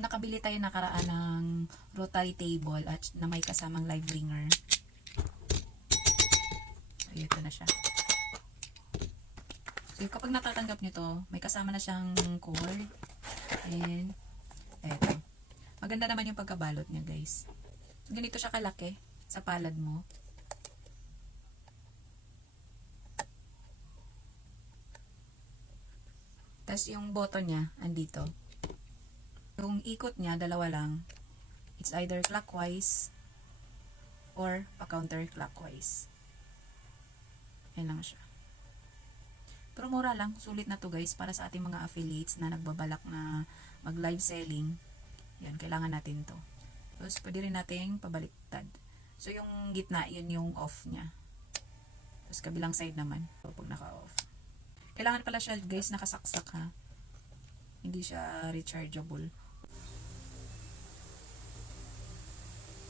So, nakabili tayo nakaraan ng rotary table at na may kasamang live ringer. So, ito na siya. So, kapag natatanggap nyo to, may kasama na siyang cord. And, eto. Maganda naman yung pagkabalot niya, guys. So, ganito siya kalaki sa palad mo. Tapos yung button niya, andito. Yung ikot niya, dalawa lang. It's either clockwise or pa-counterclockwise. Yan lang siya. Pero mura lang. Sulit na to guys para sa ating mga affiliates na nagbabalak na mag-live selling. Yan, kailangan natin to. Tapos pwede rin nating pabaliktad. So yung gitna, yun yung off niya. Tapos kabilang side naman, pag naka-off. Kailangan pala siya guys nakasaksak ha. Hindi siya rechargeable.